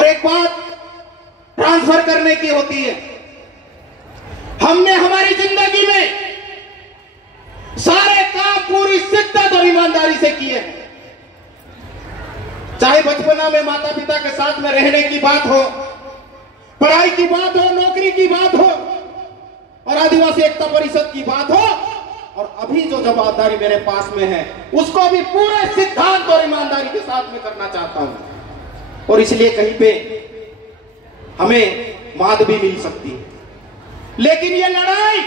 और एक बात ट्रांसफर करने की होती है। हमने हमारी जिंदगी में सारे काम पूरी शिद्दत और ईमानदारी से किए हैं। चाहे बचपना में माता पिता के साथ में रहने की बात हो, पढ़ाई की बात हो, नौकरी की बात हो, और आदिवासी एकता परिषद की बात हो, और अभी जो जवाबदारी मेरे पास में है उसको भी पूरे सिद्धांत और ईमानदारी के साथ में करना चाहता हूं। और इसलिए कहीं पे हमें मात भी मिल सकती है, लेकिन ये लड़ाई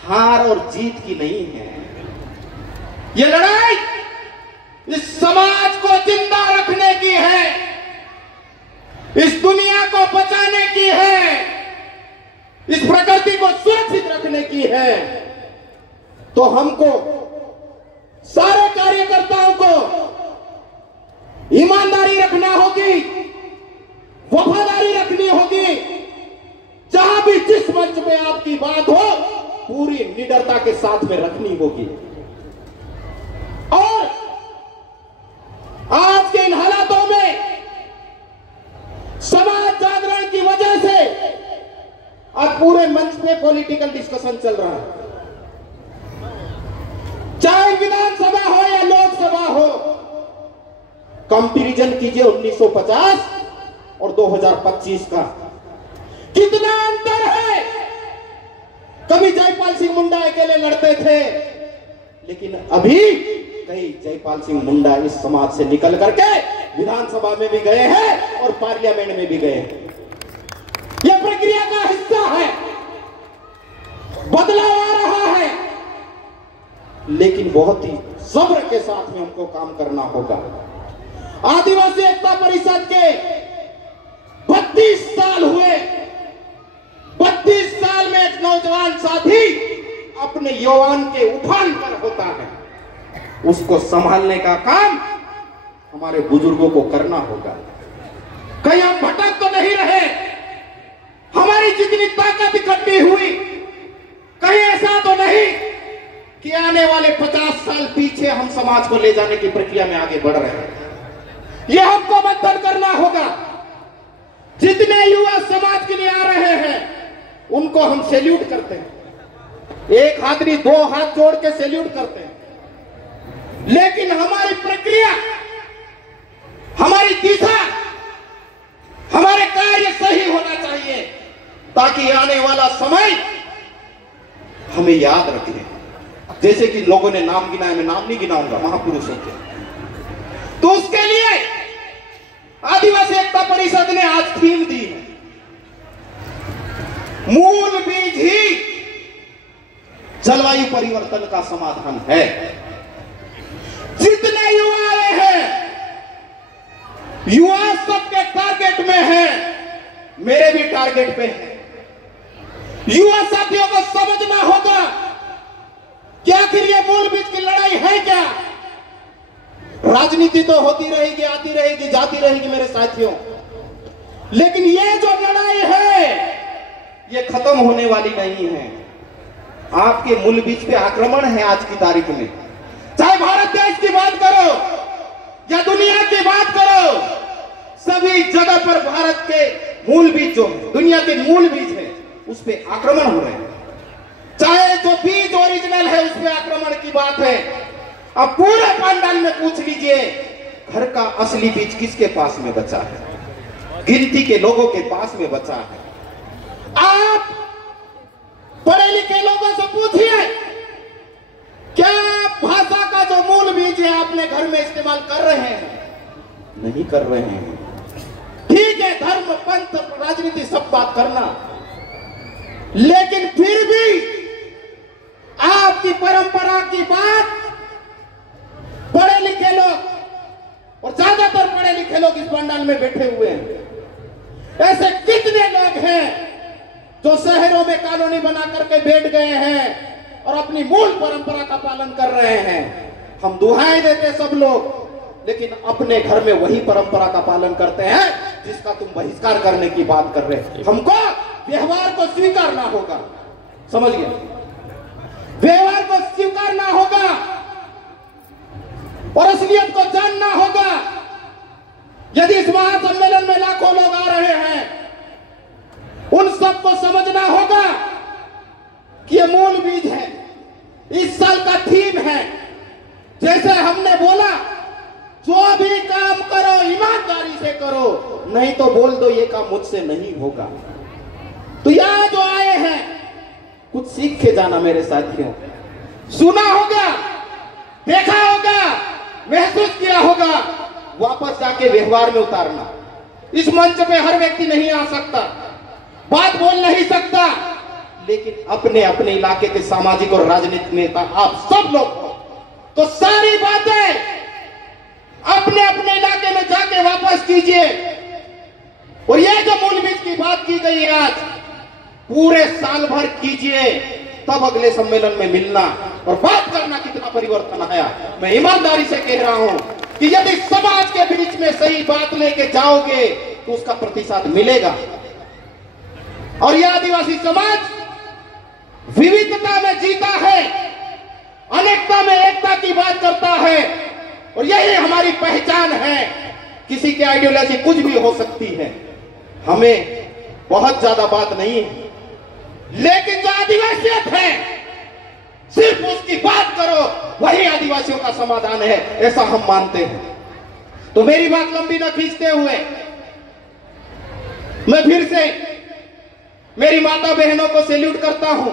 हार और जीत की नहीं है। ये लड़ाई इस समाज को जिंदा रखने की है, इस दुनिया को बचाने की है, इस प्रकृति को सुरक्षित रखने की है। तो हमको सारे कार्यकर्ताओं को ईमानदारी रखना होगी, वफादारी रखनी होगी। जहां भी जिस मंच पे आपकी बात हो पूरी निडरता के साथ में रखनी होगी। और आज के इन हालातों में समाज जागरण की वजह से अब पूरे मंच पे पॉलिटिकल डिस्कशन चल रहा है। चाहे विधानसभा हो या लोकसभा हो, कंपैरिजन कीजिए 1950 और 2025 का, कितना अंतर है। कभी जयपाल सिंह मुंडा अकेले लड़ते थे, लेकिन अभी कई जयपाल सिंह मुंडा इस समाज से निकल करके विधानसभा में भी गए हैं और पार्लियामेंट में भी गए हैं। यह प्रक्रिया का हिस्सा है, बदलाव आ रहा है, लेकिन बहुत ही सब्र के साथ में हमको काम करना होगा। आदिवासी एकता परिषद के 32 साल हुए। 32 साल में एक नौजवान साथी अपने यौवन के उफान पर होता है, उसको संभालने का काम हमारे बुजुर्गों को करना होगा। कहीं हम भटक तो नहीं रहे। हमारी जितनी ताकत इकट्ठी हुई, कहीं ऐसा तो नहीं कि आने वाले 50 साल पीछे हम समाज को ले जाने की प्रक्रिया में आगे बढ़ रहे हैं। यह हमको मंथन करना होगा। जितने युवा समाज के लिए आ रहे हैं उनको हम सैल्यूट करते हैं, एक हाथ नहीं 2 हाथ जोड़ के सैल्यूट करते हैं। लेकिन हमारी प्रक्रिया, हमारी दिशा, हमारे कार्य सही होना चाहिए, ताकि आने वाला समय हमें याद रखे। जैसे कि लोगों ने नाम गिनाया, मैं नाम नहीं गिनाऊंगा महापुरुषों के। तो उसके लिए आदिवासी एकता परिषद ने आज थीम दी है, मूल बीज ही जलवायु परिवर्तन का समाधान है। जितने युवा आए हैं, युवा सबके टारगेट में है, मेरे भी टारगेट पे है। युवा साथियों को समझना होगा कि आखिर ये मूल बीज की लड़ाई है क्या। राजनीति तो होती रहेगी, आती रहेगी, जाती रहेगी मेरे साथियों, लेकिन ये जो लड़ाई है ये खत्म होने वाली नहीं है। आपके मूल बीज पे आक्रमण है आज की तारीख में। चाहे भारत देश की बात करो या दुनिया की बात करो, सभी जगह पर भारत के मूल बीज जो है, दुनिया के मूल बीज है, उस पे आक्रमण हो रहे हैं। चाहे जो बीज ओरिजिनल है उस पे आक्रमण की बात है। अब पूरे पांडाल में पूछ लीजिए, घर का असली बीज किसके पास में बचा है? गिनती के लोगों के पास में बचा है। आप पढ़े लिखे लोगों से पूछिए, क्या भाषा का जो मूल बीज है अपने घर में इस्तेमाल कर रहे हैं? नहीं कर रहे हैं। ठीक है, धर्म, पंथ, राजनीति सब बात करना, लेकिन फिर भी आपकी परंपरा की बात पढ़े लिखे लोग, और ज्यादातर पढ़े लिखे लोग इस पंडाल में बैठे हुए हैं। ऐसे कितने लोग हैं जो शहरों में कॉलोनी बना करके बैठ गए हैं और अपनी मूल परंपरा का पालन कर रहे हैं। हम दुहाई देते सब लोग, लेकिन अपने घर में वही परंपरा का पालन करते हैं जिसका तुम बहिष्कार करने की बात कर रहे हैं। हमको व्यवहार को स्वीकारना होगा, समझ गया? व्यवहार को स्वीकारना होगा और असलियत को जानना होगा। यदि इस महासम्मेलन में को समझना होगा कि ये मूल बीज है, इस साल का थीम है। जैसे हमने बोला, जो भी काम करो ईमानदारी से करो, नहीं तो बोल दो ये काम मुझसे नहीं होगा। तो यहां जो आए हैं कुछ सीख के जाना मेरे साथियों। सुना होगा, देखा होगा, महसूस किया होगा, वापस जाके व्यवहार में उतारना। इस मंच पे हर व्यक्ति नहीं आ सकता, बात बोल नहीं सकता, लेकिन अपने अपने इलाके के सामाजिक और राजनीतिक नेता आप सब लोग हो, तो सारी बातें अपने अपने इलाके में जाके वापस कीजिए। और ये जो मूल बीज की बात की गई है आज, पूरे साल भर कीजिए, तब अगले सम्मेलन में मिलना और बात करना कितना परिवर्तन आया। मैं ईमानदारी से कह रहा हूं कि यदि समाज के बीच में सही बात लेके जाओगे तो उसका प्रतिसाद मिलेगा। और यह आदिवासी समाज विविधता में जीता है, अनेकता में एकता की बात करता है, और यही हमारी पहचान है। किसी की आइडियोलॉजी कुछ भी हो सकती है, हमें बहुत ज्यादा बात नहीं है, लेकिन जो आदिवासियत है सिर्फ उसकी बात करो, वही आदिवासियों का समाधान है, ऐसा हम मानते हैं। तो मेरी बात लंबी न खींचते हुए मैं फिर से मेरी माता बहनों को सैल्यूट करता हूं।